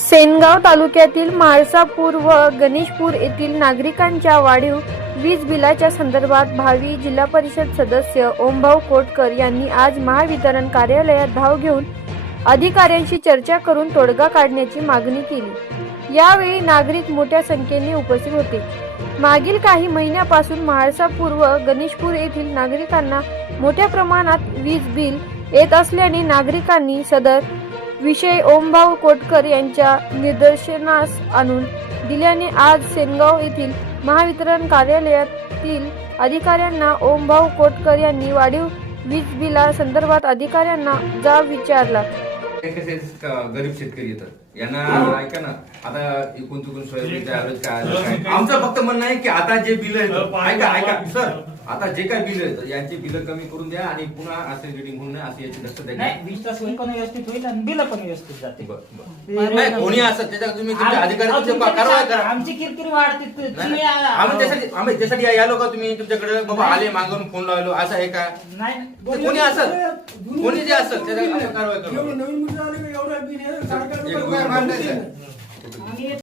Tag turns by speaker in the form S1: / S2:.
S1: सेनगाव तालुक्यातील म्हाळसापूर व गणेशपूर येथील नागरिकांच्या वाढीव वीज बिलाच्या संदर्भात भावी जिल्हा परिषद सदस्य ओमभाऊ कोटकर यांनी आज महावितरण कार्यालयात धाव घेऊन अधिकाऱ्यांशी चर्चा करून तोडगा काढण्याची मागणी केली. यावेळी नागरिक मोठ्या संख्येने उपस्थित होते. मागील काही महिन्यापासून म्हाळसापूर व गणेशपूर येथील नागरिकांना मोठ्या प्रमाणात वीज बिल येत असल्याने नागरिकांनी सदर विषय ओमभाऊ कोटकर यांच्या निदर्शनास आणून दिल्याने आज सेनगाव येथील महावितरण कार्यालयातील अधिकाऱ्यांना ओमभाऊ कोटकर यांनी वाढीव वीज बिला संदर्भात अधिकाऱ्यांना जाब विचारला.
S2: गरीब शेतकरी येतात. यांना ऐका ना आता एकूण चुकून काय आमचं फक्त म्हणणं आहे की आता जे बिल ऐका ऐका सर. आता जे काय बिल आहेत यांची बिल कमी करून द्या आणि पुन्हा असे रिडिंग होऊन नये असे याची दक्षता द्या
S3: नाही वीज तास होईल पण व्यवस्थित होईल आणि बिल पण व्यवस्थित जाते
S2: बरं, बरं. नाही कोणी असं त्याच्यात तुम्ही तुमच्या अधिकारी तुमच्या
S3: तुमच्या
S2: कारवाई करा.
S3: आमची किरकिरी वाढते तु-
S2: नाही,
S3: तुम्ही
S2: नाही.
S3: आ-
S2: आम्ही त्यासाठी आम्ही त्यासाठी या- यालो का तुम्ही तुमच्याकडे. बाबा आले मागून फोन लावलो असं आहे का?
S3: नाही.
S2: ते कोणी असत कोणी जे असत त्याच्यावर आपण कारवाई करू.
S4: नवीन मीटर आलं एवढं बिल. देणं.